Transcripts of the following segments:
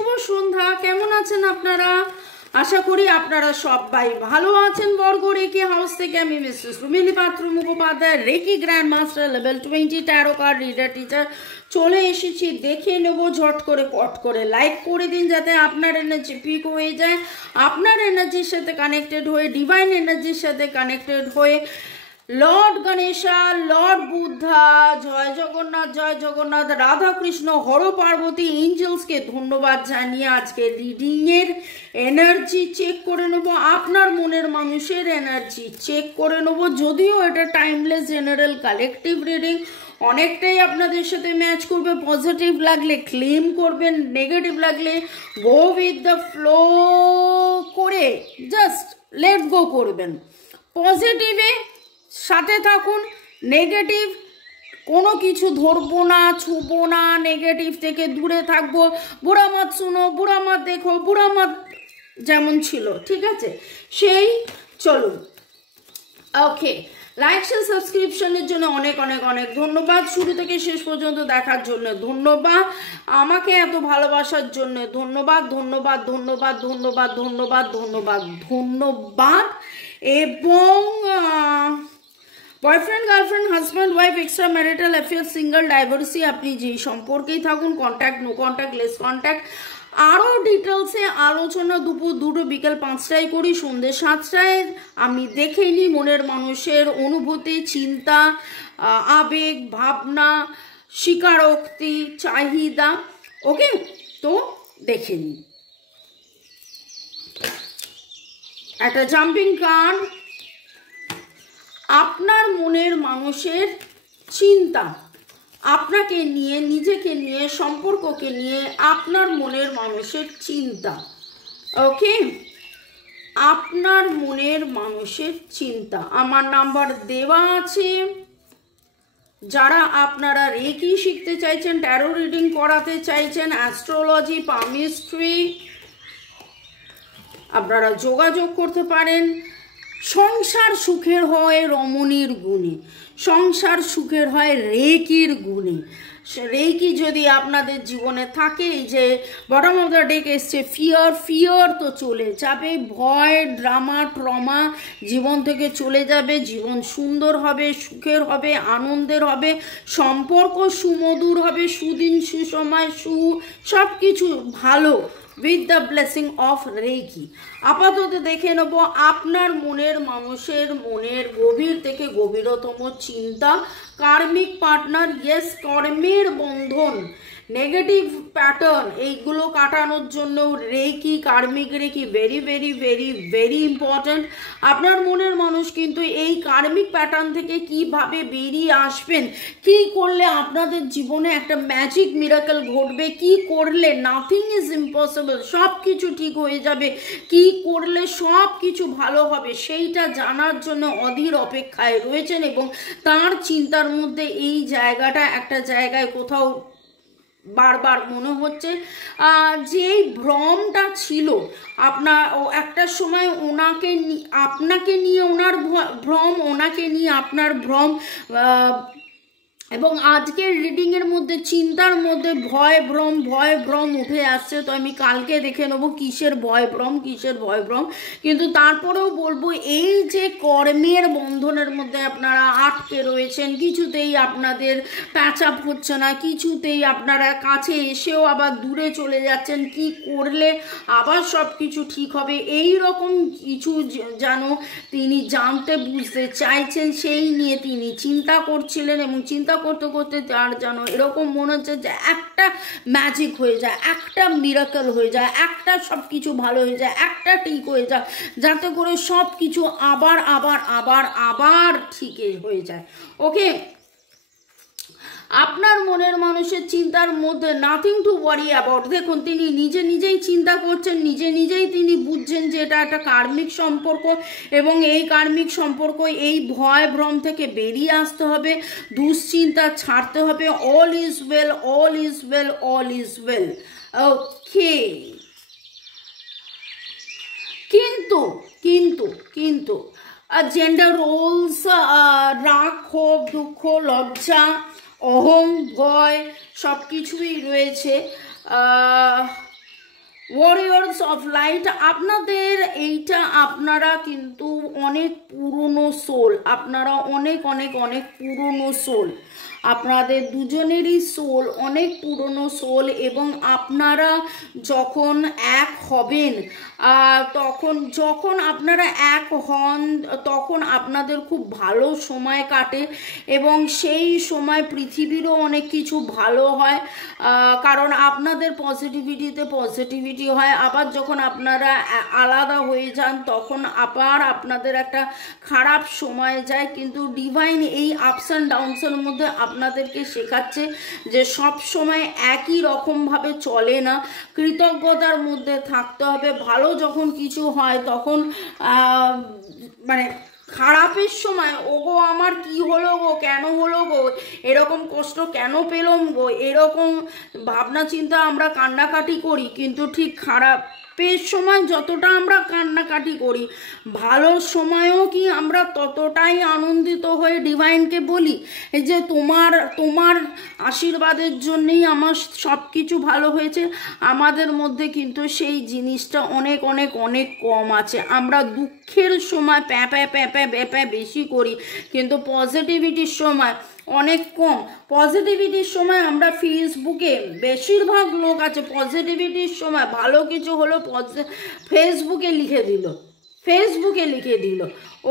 শুভ সন্ধ্যা। কেমন আছেন আপনারা? আশা করি আপনারা সবাই ভালো আছেন। বর্গ রেকি হাউস থেকে আমি Mrs Rumili Patra Mukhopadhyay, reiki grand master level 20 tarot card reader teacher চলে এসেছি। দেখে নেব ঝট করে, পট করে লাইক করে দিন যাতে আপনার এনার্জি পিক হয়ে যায়, আপনার এনার্জির সাথে কানেক্টেড হয়ে, ডিভাইন এনার্জির সাথে কানেক্টেড হয়ে লর্ড গণেশা, লর্ড বুদ্ধা, জয় জগন্নাথ, রাধা কৃষ্ণ, হর পার্বতী, এঞ্জেলসকে ধন্যবাদ জানিয়ে আজকে রিডিংয়ের এনার্জি চেক করে নেব। আপনার মনের মানুষের এনার্জি চেক করে নেব। যদিও এটা টাইমলেস জেনারেল কালেকটিভ রিডিং, অনেকটাই আপনাদের সাথে ম্যাচ করবে। পজিটিভ লাগলে ক্লেম করবেন, নেগেটিভ লাগলে গো উইথ দ্য ফ্লো করে জাস্ট লেট গো করবেন। পজিটিভে সাথে থাকুন, নেগেটিভ কোনো কিছু ধরবো না, ছুবো না, নেগেটিভ থেকে দূরে থাকবো। বুড়া মাত শুনো, বুড়া মাত দেখো, বুড়া মাত যেমন ছিল, ঠিক আছে? সেই চলুন। ওকে, লাইক শেয়ার সাবস্ক্রিপশনের জন্য অনেক অনেক অনেক ধন্যবাদ। শুরু থেকে শেষ পর্যন্ত দেখার জন্য ধন্যবাদ। আমাকে এত ভালোবাসার জন্য ধন্যবাদ, ধন্যবাদ, ধন্যবাদ, ধন্যবাদ, ধন্যবাদ, ধন্যবাদ, ধন্যবাদ। এবং boyfriend, girlfriend, husband, wife, extra marital affair, single, divorcee, আপনি যেই সম্পর্কেই থাকুন, contact, no contact, less contact, আরও ডিটেলসে আলোচনা দুপুর 2টো বিকেল 5টায় করি, সন্ধ্যে 7টায়। আমি দেখে নিই মনের মানুষের অনুভূতি, চিন্তা, আবেগ, ভাবনা, স্বীকারোক্তি, চাহিদা। ওকে, তো দেখে নিই। একটা জাম্পিং কার্ড, আপনার মনের মানুষের চিন্তা, আপনাকে নিয়ে, নিজেকে নিয়ে, সম্পর্ককে নিয়ে আপনার মনের মানুষের চিন্তা। ওকে, আপনার মনের মানুষের চিন্তা। আমার নাম্বার দেওয়া আছে। যারা আপনারা রেকি শিখতে চাইছেন, ট্যারো রিডিং করাতে চাইছেন, অ্যাস্ট্রোলজি, পামিস্ট্রি, আপনারা যোগাযোগ করতে পারেন। সংসার সুখের হয় রমণীর গুণে, সংসার সুখের হয় রেকির গুণে। রেকি যদি আপনাদের জীবনে থাকে, এই যে বটম অফ দ্য ডেক এসছে ফিয়ার, ফিয়ার তো চলে যাবে, ভয়, ড্রামা, ট্রমা জীবন থেকে চলে যাবে। জীবন সুন্দর হবে, সুখের হবে, আনন্দের হবে, সম্পর্ক সুমধুর হবে, সুদিন, সুসময়, সব কিছু ভালো with the blessing of reiki. আপাতত দেখে নেব আপনার মনের মানুষের মনের গভীর থেকে গভীরতম চিন্তা, কার্মিক পার্টনার, ইয়েস, কর্মের বন্ধন, নেগেটিভ প্যাটার্ন, এইগুলো কাটানোর জন্য reiki, karmic reiki very very very very important. আপনার মনের মানুষ কিন্তু এই কার্মিক প্যাটার্ন থেকে কিভাবে বেরিয়ে আসবেন, কি করলে আপনাদের জীবনে একটা ম্যাজিক মিরাকেল ঘটবে, কি করলে নাথিং ইজ ইম্পসিবল, সব কিছু ঠিক হয়ে যাবে, কি করলে সব কিছু ভালো হবে, সেইটা জানার জন্য অধীর অপেক্ষায় রয়েছেন। এবং তার চিন্তার মধ্যে এই জায়গাটা একটা জায়গায় কোথাও বারবার মনে হচ্ছে যে ভ্রমটা ছিল আপনার, ও একটা সময় ওনাকে, আপনাকে নিয়ে ওনার ভ্রম, ওনাকে নিয়ে আপনার ভ্রম, এবং আজকের রিডিংয়ের মধ্যে চিন্তার মধ্যে ভয় ভ্রম উঠে আসছে। তো আমি কালকে দেখে নেবো কিসের ভয় ভ্রম, কিসের ভয় ভ্রম। কিন্তু তারপরেও বলবো এই যে কর্মের বন্ধনের মধ্যে আপনারা আটকে রয়েছেন, কিছুতেই আপনাদের প্যাচ আপ হচ্ছে না, কিছুতেই আপনারা কাছে এসেও আবার দূরে চলে যাচ্ছেন, কি করলে আবার সব কিছু ঠিক হবে, এই রকম কিছু যেন তিনি জানতে বুঝতে চাইছেন, সেই নিয়ে তিনি চিন্তা করছিলেন। এবং চিন্তা করতে করতে তার যেন এরকম মনে হচ্ছে যে একটা ম্যাজিক হয়ে যায়, একটা মিরাকেল হয়ে যায়, একটা সব কিছু ভালো হয়ে যায়, একটা ঠিক হয়ে যায়, যাতে করে সব কিছু আবার আবার আবার আবার ঠিক হয়ে যায়। ওকে, আপনার মনের মানুষের চিন্তার মধ্যে নাথিং টু ওয়ারি অ্যাবাউট। দেখুন, তিনি নিজেই চিন্তা করছেন, নিজেই তিনি বুঝছেন যে এটা একটা কার্মিক সম্পর্ক, এবং এই কার্মিক সম্পর্ক, এই ভয় ভ্রম থেকে বেরিয়ে আসতে হবে, দুশ্চিন্তা ছাড়তে হবে। All is well, all is well, all is well. Okay, কিন্তু কিন্তু কিন্তু জেন্ডার রোলস, রাগ, ক্ষোভ, দুঃখ, লজ্জা, অহং, ভয় সব কিছুই রয়েছে। ওয়ারিয়র্স অফ লাইট, আপনাদের এইটা আপনারা কিন্তু অনেক পুরনো সোল, আপনারা অনেক অনেক অনেক পুরনো সোল, আপনাদের দুজনেরই সোল অনেক পুরনো সোল। এবং আপনারা যখন এক হবেন, যখন আপনারা এক হন তখন আপনাদের খুব ভালো সময় কাটে এবং সেই সময় পৃথিবীরও অনেক কিছু ভালো হয়, কারণ আপনাদের পজিটিভিটি হয়। আবার যখন আপনারা আলাদা হয়ে যান তখন আবার আপনাদের একটা খারাপ সময় যায়, কিন্তু ডিভাইন এই আপস অ্যান্ড ডাউনসের মধ্যে আপনাদেরকে শেখাচ্ছে যে সব সময় একই রকমভাবে চলে না, কৃতজ্ঞতার মধ্যে থাকতে হবে। ভালো যখন কিছু হয় তখন মানে খারাপের সময় ওগো আমার কি হলো গো, কেন হলো গো, এরকম কষ্ট কেন পেলাম গো, এরকম ভাবনা চিন্তা আমরা কান্নাকাটি করি। কিন্তু ঠিক খারাপের সময় যতটা আমরা কান্নাকাটি করি, ভালো সময়ও কি আমরা ততটাই আনন্দিত হয়ে ডিভাইনকে বলি যে তোমার আশীর্বাদের জন্যই আমার সব কিছু ভালো হয়েছে। আমাদের মধ্যে কিন্তু সেই জিনিসটা অনেক অনেক অনেক কম আছে। আমরা দুঃখের সময় প্যাঁ বেশি করি, কিন্তু পজিটিভিটির সময় অনেক কম। পজিটিভিটির সময় আমরা ফেসবুকে, বেশিরভাগ লোক আছে পজিটিভিটির সময় ভালো কিছু হলো ফেসবুকে লিখে দিল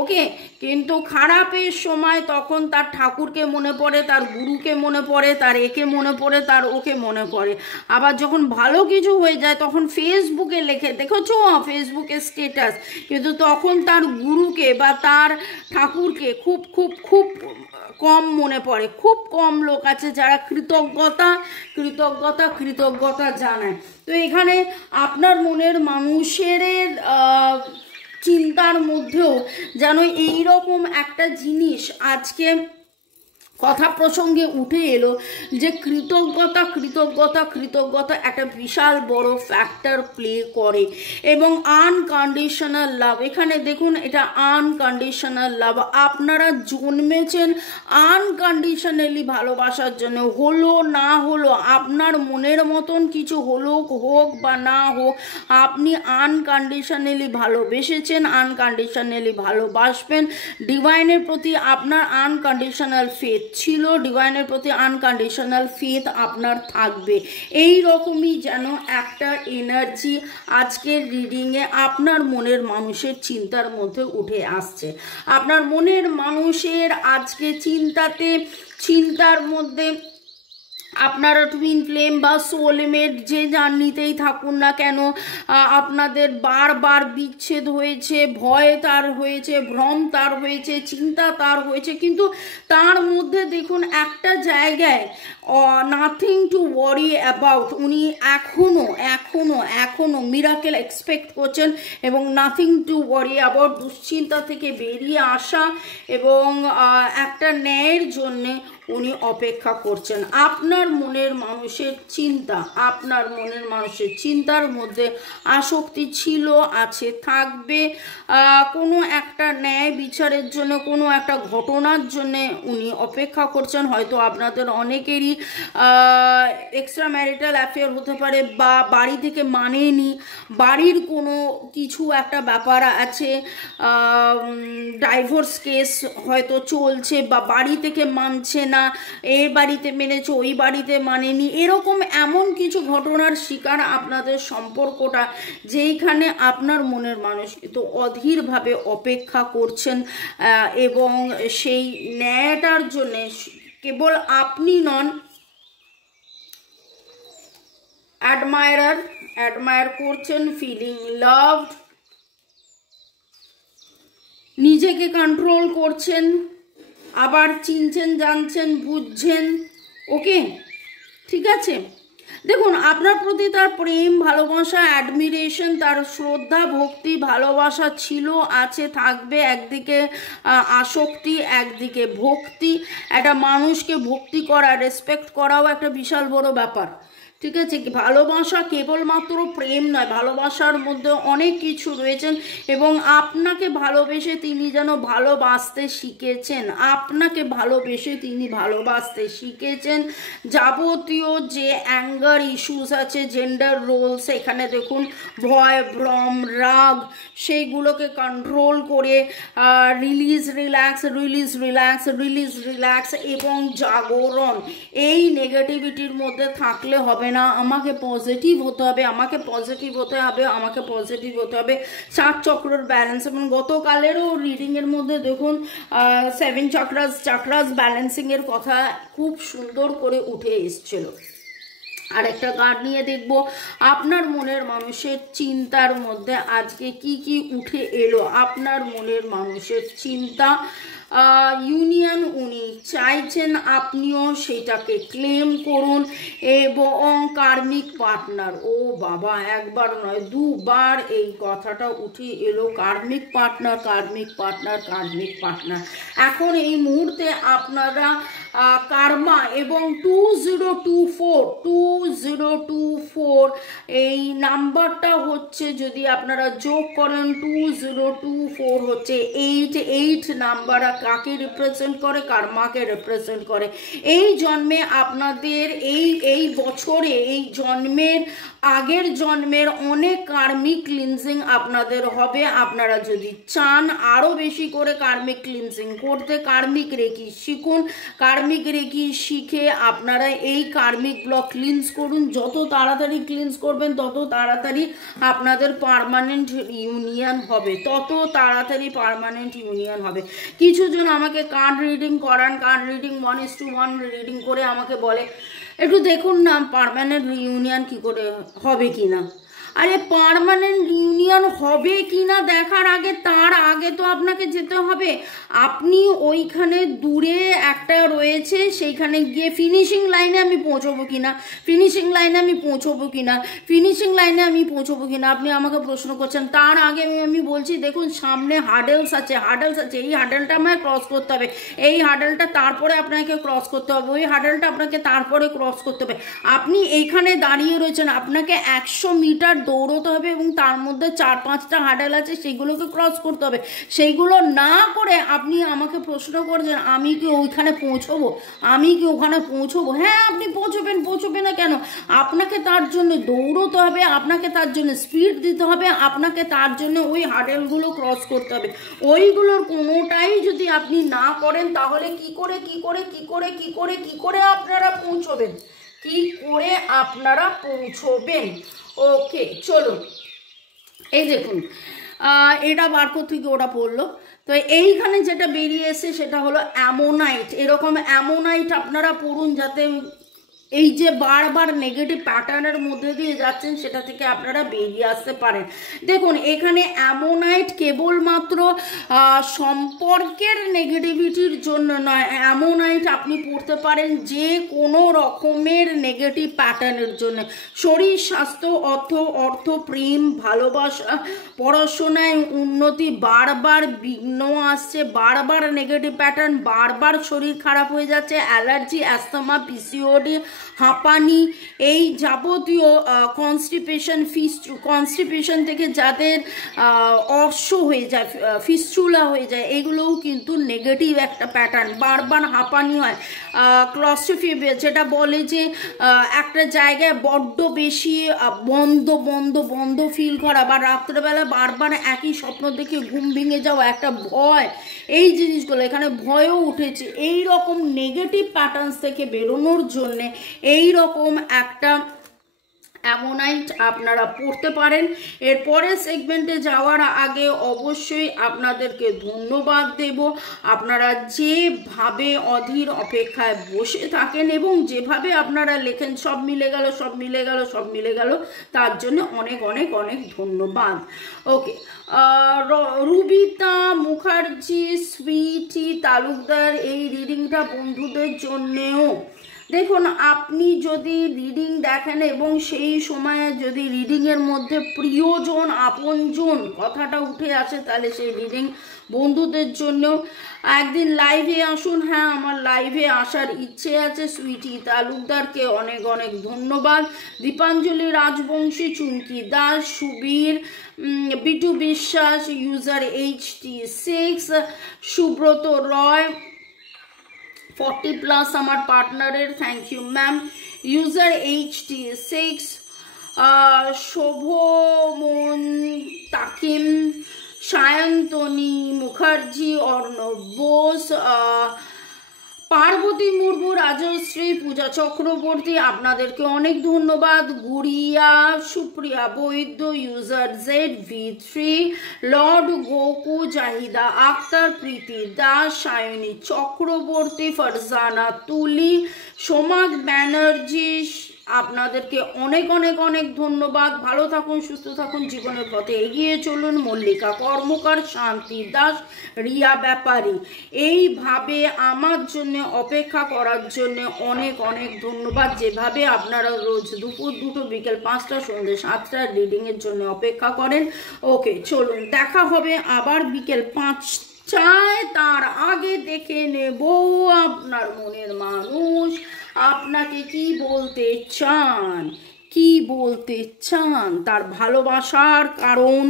ওকে, কিন্তু খারাপের সময় তখন তার ঠাকুরকে মনে পড়ে, তার গুরুকে মনে পড়ে, তার একে মনে পড়ে, তার ওকে মনে পড়ে। আবার যখন ভালো কিছু হয়ে যায় তখন ফেসবুকে লেখে, দেখেছো ফেসবুকে স্ট্যাটাস, কিন্তু তখন তার গুরুকে বা তার ঠাকুরকে খুব খুব খুব কম মনে পড়ে। খুব কম লোক আছে যারা কৃতজ্ঞতা জানায়। তো এখানে আপনার মনের মানুষের চিন্তার মধ্যেও যেন এইরকম একটা জিনিস আজকে কথা প্রসঙ্গে উঠে এলো যে কৃতজ্ঞতা একটা বিশাল বড় ফ্যাক্টর প্লে করে। এবং আনকন্ডিশনাল লাভ, এখানে দেখুন এটা আনকন্ডিশনাল লাভ। আপনারা জন্মেছেন আনকন্ডিশনালি ভালোবাসার জন্য, হলো না হলো আপনার মনের মতন কিছু হলো, হোক বা না হোক, আপনি আনকন্ডিশনালি ভালোবেসেছেন, আনকন্ডিশনালি ভালোবাসবেন। ডিভাইনের প্রতি আপনার আনকন্ডিশনাল ফেথ ছিল, ডিভাইনের প্রতি আনকন্ডিশনাল ফেথ আপনার থাকবে। এই রকমই যেন একটা এনার্জি আজকের রিডিংয়ে আপনার মনের মানুষের চিন্তার মধ্যে উঠে আসছে। আপনার মনের মানুষের আজকে চিন্তার মধ্যে আপনারা টুইন ফ্লেম বা সোলমেট যে জার্নিতেই থাকুন না কেন, আপনাদের বারবার বিচ্ছেদ হয়েছে, ভয় তার হয়েছে, ভ্রম তার হয়েছে, চিন্তা তার হয়েছে, কিন্তু তার মধ্যে দেখুন একটা জায়গায় নাথিং টু ওয়ারি অ্যাবাউট, উনি এখনো মিরাকেল এক্সপেক্ট করছেন এবং নাথিং টু ওয়ারি অ্যাবাউট, দুশ্চিন্তা থেকে বেরিয়ে আসা এবং একটা ন্যায়ের জন্যে উনি অপেক্ষা করছেন। আপনার মনের মানুষের চিন্তার মধ্যে আসক্তি ছিল, আছে, থাকবে। কোনো একটা ন্যায় বিচারের জন্য, কোনো একটা ঘটনার জন্য উনি অপেক্ষা করছেন। হয়তো আপনাদের অনেকেরই এক্সট্রা ম্যারিটাল অ্যাফেয়ার হতে পারে, বা বাড়ি থেকে মানেনি, বাড়ির কোনো কিছু একটা ব্যাপার আছে, ডাইভোর্স কেস হয়তো চলছে, বা বাড়ি থেকে মানছে না, এই বাড়িতে মেনেছে ওই বাড়িতে মানেনি, এরকম এমন কিছু ঘটনার শিকার আপনাদের সম্পর্কটা, যেইখানে আপনার মনের মানুষ তো অধীরভাবে অপেক্ষা করছেন এবং সেই ন্যায়টার জন্য কেবল আপনি নন, অ্যাডমায়ার করছেন, ফিলিং লাভড, নিজেকে কন্ট্রোল করছেন, আবার চিনছেন, জানছেন, বুঝছেন। ওকে, ঠিক আছে। দেখুন আপনার প্রতি তার প্রেম, ভালোবাসা, অ্যাডমিরেশন, তার শ্রদ্ধা, ভক্তি, ভালোবাসা ছিল, আছে, থাকবে। একদিকে আসক্তি, একদিকে ভক্তি। একটা মানুষকে ভক্তি করা, রেসপেক্ট করাও একটা বিশাল বড় ব্যাপার, ঠিক আছে, ভালোবাসা কেবলমাত্র প্রেম নয়, ভালোবাসার মধ্যে অনেক কিছু রয়েছেন এবং আপনাকে ভালোবেসে তিনি যেন ভালোবাসতে শিখেছেন, আপনাকে ভালোবেসে তিনি ভালোবাসতে শিখেছেন। যাবতীয় যে অ্যাঙ্গার ইস্যুস আছে, জেন্ডার রোলস, এখানে দেখুন ভয়, ভ্রম, রাগ, সেইগুলোকে কন্ট্রোল করে release relax, release relax, release relax এবং জাগরণ, এই নেগেটিভিটির মধ্যে থাকলে হবে না। আমাকে পজিটিভ হতে হবে, আমাকে পজিটিভ হতে হবে, আমাকে পজিটিভ হতে হবে। 7 চক্রের ব্যালেন্স, এবং গতকালেরও রিডিংয়ের মধ্যে দেখুন 7 চক্রাস ব্যালেন্সিংয়ের কথা খুব সুন্দর করে উঠে এসছিল। আরেকটা কার্ড নিয়ে দেখব আপনার মনের মানুষের চিন্তার মধ্যে আজকে কি কি উঠে এলো। আপনার মনের মানুষের চিন্তা, ইউনিয়ন উনি চাইছেন, আপনিও সেটাকে ক্লেম করুন। এবং কার্মিক পার্টনার, ও বাবা, একবার নয় দুবার এই কথাটা উঠে এলো, কার্মিক পার্টনার, কার্মিক পার্টনার, কার্মিক পার্টনার। এখন এই মুহূর্তে আপনারা কার্মা এবং 2024 এই নাম্বারটা হচ্ছে, যদি আপনারা যোগ করেন 2024 হচ্ছে 8 নাম্বার কাকে রিপ্রেজেন্ট করে? কার্মাকে রিপ্রেজেন্ট করে। এই জন্মে আপনাদের এই বছরে, এই জন্মের আগের জন্মের অনেক কার্মিক ক্লিনজিং আপনাদের হবে। আপনারা যদি চান আরও বেশি করে কার্মিক ক্লিনজিং করতে, কার্মিক রেকি শিখুন। কার্মিক রেকি শিখে আপনারা এই কার্মিক ব্লক ক্লিনজ করুন। যত তাড়াতাড়ি ক্লিনজ করবেন তত তাড়াতাড়ি আপনাদের পার্মানেন্ট ইউনিয়ন হবে, তত তাড়াতাড়ি পার্মানেন্ট ইউনিয়ন হবে। কিছুজন আমাকে কার্ড রিডিং করান, কার্ড রিডিং 1:1 রিডিং করে আমাকে বলে একটু দেখুন না পার্মানেন্ট ইউনিয়ন কি করে হবে কিনা। আরে পার্মানেন্ট ইউনিয়ন হবে কি না দেখার আগে, তার আগে তো আপনাকে যেতে হবে। আপনি ওইখানে দূরে একটা রয়েছে, সেইখানে গিয়ে ফিনিশিং লাইনে আমি পৌঁছবো কিনা, ফিনিশিং লাইনে আমি পৌঁছবো কিনা, ফিনিশিং লাইনে আমি পৌঁছবো কিনা আপনি আমাকে প্রশ্ন করছেন। তার আগে আমি বলছি দেখুন সামনে হার্ডেলস আছে, হার্ডেলস আছে, এই হার্ডেলটা আমায় ক্রস করতে হবে, এই হার্ডেলটা তারপরে আপনাকে ক্রস করতে হবে, ওই হার্ডেলটা আপনাকে তারপরে ক্রস করতে হবে। আপনি এইখানে দাঁড়িয়ে রয়েছেন, আপনাকে 100 মিটার দৌড়তে হবে এবং তার মধ্যে 4-5টা হার্ডেল আছে, সেগুলোকে ক্রস করতে হবে। সেইগুলো না করে আপনি আমাকে প্রশ্ন করছেন আমি কি ওইখানে পৌঁছবো, আমি কি ওখানে পৌঁছবো। হ্যাঁ, আপনি পৌঁছবে না কেন? আপনাকে তার জন্য দৌড়তে হবে, আপনাকে তার জন্য স্পিড দিতে হবে, আপনাকে তার জন্য ওই হার্ডেলগুলো ক্রস করতে হবে। ওইগুলোর কোনোটাই যদি আপনি না করেন তাহলে কি করে আপনারা পৌঁছবেন, কি করে আপনারা পৌঁছবেন। ওকে, চলুন এই দেখুন এটা বার করতে গিয়ে ওটা পড়লো। তো এইখানে যেটা বেরিয়ে এসে সেটা হলো অ্যামোনাইট। এরকম অ্যামোনাইট আপনারা পড়ুন, যাতে এই যে বারবার নেগেটিভ প্যাটার্নের মধ্যে দিয়ে যাচ্ছেন সেটা থেকে আপনারা বেরিয়ে আসতে পারেন। দেখুন এখানে অ্যামোনাইট কেবলমাত্র সম্পর্কের নেগেটিভিটির জন্য নয়, অ্যামোনাইট আপনি পড়তে পারেন যে কোনো রকমের নেগেটিভ প্যাটার্নের জন্য। শরীর, স্বাস্থ্য, অর্থ, প্রেম, ভালোবাসা, পড়াশোনায় উন্নতি, বারবার বিঘ্ন আসছে, বারবার নেগেটিভ প্যাটার্ন, বারবার শরীর খারাপ হয়ে যাচ্ছে, অ্যালার্জি, অ্যাস্তমা, পিসিওডি, হাঁপানি, এই যাবতীয় কনস্টিপেশন থেকে যাদের অর্শ হয়ে যায়, ফিস্চুলা হয়ে যায়, এগুলোও কিন্তু নেগেটিভ একটা প্যাটার্ন। বারবার হাঁপানি হয়, ক্লস্ট্রোফোবিয়া যেটা বলে যে একটা জায়গায় বড্ড বেশি বন্ধ ফিল করা, বা রাত্রেবেলা বারবার একই স্বপ্ন দেখে ঘুম ভেঙে যাওয়া, একটা ভয়, এই জিনিসগুলো এখানে ভয়ও উঠেছে। এই রকম নেগেটিভ প্যাটার্নস থেকে বেরোনোর জন্যে এই রকম একটা অ্যামোনাইট আপনারা পড়তে পারেন। এরপরে সেগমেন্টে যাওয়ার আগে অবশ্যই আপনাদেরকে ধন্যবাদ দেব। আপনারা যেভাবে অধীর অপেক্ষায় বসে থাকেন এবং যেভাবে আপনারা লেখেন সব মিলে গেল, তার জন্য অনেক ধন্যবাদ। ওকে, রুবিতা মুখার্জি, সুইটি তালুকদার, এই রিডিংটা বন্ধুদের জন্যেও দেখুন, আপনি যদি রিডিং দেখেন এবং সেই সময়ে যদি রিডিংয়ের মধ্যে প্রিয়জন আপনজন কথাটা উঠে আসে, তাহলে সেই রিডিং বন্ধুদের জন্য। একদিন লাইভে আসুন। হ্যাঁ, আমার লাইভে আসার ইচ্ছে আছে। সুইটি তালুকদারকে অনেক অনেক ধন্যবাদ। দীপাঞ্জলি রাজবংশী, চুমকি দাস, সুবীর, বিটু বিশ্বাস, ইউজার HT6, সুব্রত রয়, 40+ আমার পার্টনারের, thank you ma'am. User HT6, Shovmon Takim, Sayantani Mukherjee, Arnab Bose, Parvati Murmu, Rajashree, Puja Chakraborty, আপনাদেরকে অনেক ধন্যবাদ। Gudiya, Supriya Baidya, user ZV3, Lord Goku, Zahida Akter, Priti Das, Sayani Chakraborty, Farzana Tuli, Somak Banerjee, আপনাদেরকে অনেক অনেক অনেক ধন্যবাদ। ভালো থাকুন, সুস্থ থাকুন, জীবনের পথে এগিয়ে চলুন। মল্লিকা কর্মকার, শান্তি দাস, রিয়া ব্যাপারী, এইভাবে আমার জন্য অপেক্ষা করার জন্য অনেক অনেক ধন্যবাদ। যেভাবে আপনারা রোজ দুপুর 2টো, বিকেল 5টা, সন্ধ্যে 7টার রিডিংয়ের জন্য অপেক্ষা করেন। ওকে, চলুন, দেখা হবে আবার বিকেল 5টায়। তার আগে দেখে নেব আপনার মনের মানুষ আপনাকে কি বলতে চান, কি বলতে চান, তার ভালোবাসার কারণ,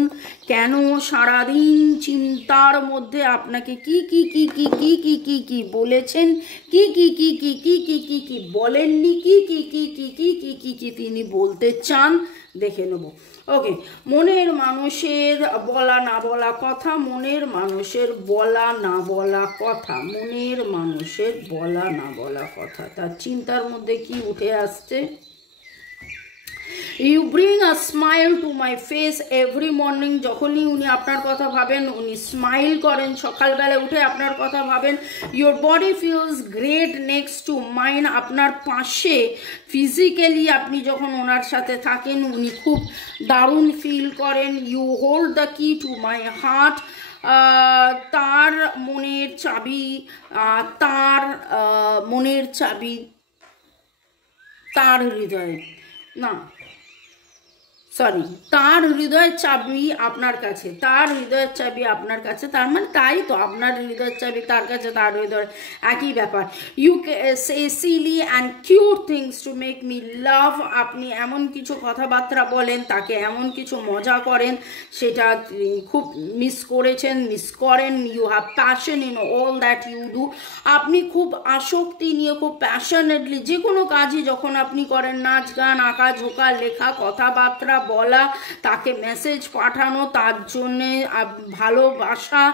কেন সারাদিন চিন্তার মধ্যে আপনাকে কি কি কি কি কি কি কি কি বলেছেন, কি কি কি কি কি কি কি কি বলেননি, কি কি কি কি কি কি কি কি তিনি বলতে চান, দেখে নেব। ওকে, মনের মানুষের বলা না বলা কথা, মনের মানুষের বলা না বলা কথা, মনের মানুষের বলা না বলা কথা, তার চিন্তার মধ্যে কি উঠে আসছে। You bring a smile to my face every morning. যখনই উনি আপনার কথা ভাবেন, উনি স্মাইল করেন। সকালবেলা উঠে আপনার কথা ভাবেন। Your body feels great next to mine. আপনার পাশে ফিজিক্যালি আপনি যখন ওনার সাথে থাকেন, উনি খুব দারুণ ফিল করেন। You hold the key to my heart. তার মনের চাবি, তার মনের চাবি তার হৃদয়ে, না সরি, তার হৃদয়ের চাবি আপনার কাছে, তার হৃদয়ের চাবি আপনার কাছে, তার মানে তাই তো, আপনার হৃদয়ের চাবি তার কাছে, তার হৃদয়, একই ব্যাপার। You say silly and cute things to make me love. আপনি এমন কিছু কথাবার্তা বলেন, তাকে এমন কিছু মজা করেন, সেটা খুব মিস করেছেন, মিস করেন। You have passion in all that you do. আপনি খুব আসক্তি নিয়ে, খুব প্যাশনেটলি যে কোনো কাজই যখন আপনি করেন, নাচ গান, আঁকা ঝোঁকা, লেখা, কথাবার্তা বলা, তাকে মেসেজ পাঠানো, তার জন্যে ভালোবাসা,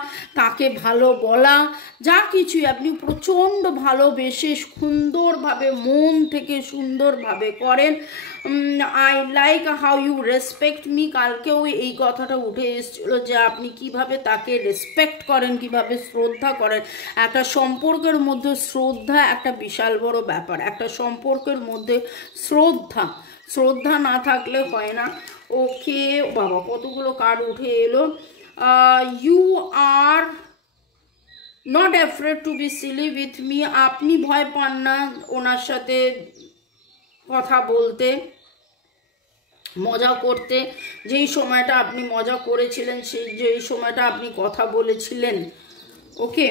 তাকে ভালো বলা, যা কিছুই আপনি প্রচণ্ড ভালোবেসে সুন্দরভাবে, মন থেকে সুন্দরভাবে করেন। I like how you respect me. কালকেও এই কথাটা উঠে এসেছিল যে আপনি কিভাবে তাকে রেসপেক্ট করেন, কিভাবে শ্রদ্ধা করেন। একটা সম্পর্কের মধ্যে শ্রদ্ধা একটা বিশাল বড় ব্যাপার। একটা সম্পর্কের মধ্যে শ্রদ্ধা না থাকলে হয় না। ওকে বাবা, কতগুলো কার্ড উঠে এলো। You are not afraid to be silly with me. আপনি ভয় পান না ওনার সাথে কথা বলতে, মজা করতে। যেই সময়টা আপনি মজা করেছিলেন, যেই সময়টা আপনি কথা বলেছিলেন। ওকে,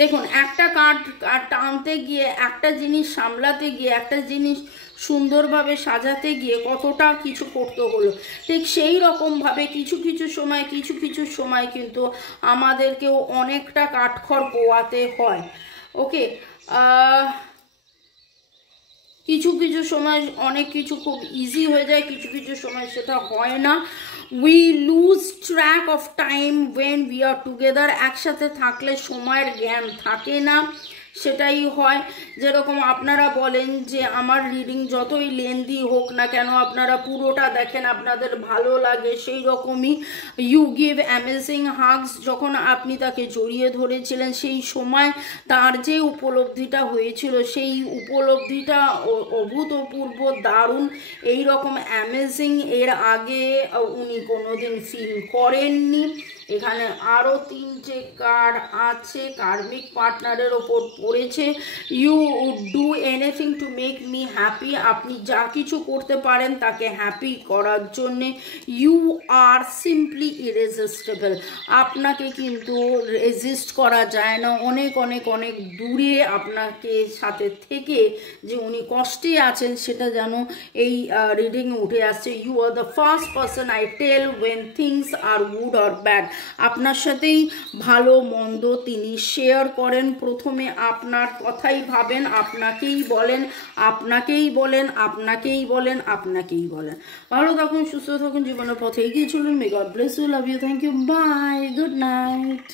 দেখুন, একটা কার্ড টানতে গিয়ে, একটা জিনিস সামলাতে গিয়ে, একটা জিনিস সুন্দরভাবে সাজাতে গিয়ে কতটা কিছু করতে হলো। ঠিক সেই রকমভাবে কিছু কিছু সময় কিন্তু আমাদেরকেও অনেকটা কাঠখড় পোয়াতে হয়। ওকে, কিছু সময় অনেক কিছু খুব ইজি হয়ে যায়, কিছু সময় সেটা হয় না। We lose track of time when we are together. একসাথে থাকলে সময়ের জ্ঞান থাকে না। সেটাই হয়। যেরকম আপনারা বলেন যে আমার রিডিং যতই লেন্দি হোক না কেন আপনারা পুরোটা দেখেন, আপনাদের ভালো লাগে, সেই রকমই ইউ গিভ অ্যামেজিং হাগস। যখন আপনি তাকে জড়িয়ে ধরেছিলেন সেই সময় তার যে উপলব্ধিটা হয়েছিল সেই উপলব্ধিটা অভূতপূর্ব দারুণ, এই রকম অ্যামেজিং এর আগে উনি কোনোদিন ফিল করেননি। এখানে আরও 3টে কার্ড আছে, কার্মিক পার্টনারের ওপর পড়েছে। You do anything to make me happy, আপনি যা কিছু করতে পারেন তাকে হ্যাপি করার জন্যে। ইউ আর সিম্পলি ইরেজিস্টেবল, আপনাকে কিন্তু রেজিস্ট করা যায় না, অনেক অনেক অনেক দূরে আপনাকে সাথে থেকে যে উনি কষ্টে আছেন সেটা যেন এই রিডিংয়ে উঠে আসছে। You are the first person I tell when things are good or bad, আপনার সাথেই ভালো মন্দ তিনি শেয়ার করেন, প্রথমে আপনার কথাই ভাবেন, আপনাকেই বলেন, আপনাকেই বলেন, আপনাকেই বলেন, আপনাকেই বলেন। ভালো থাকুন, সুস্থ থাকুন, জীবনের পথে এগিয়ে চলুন। May God bless you, love you, thank you, bye, good night.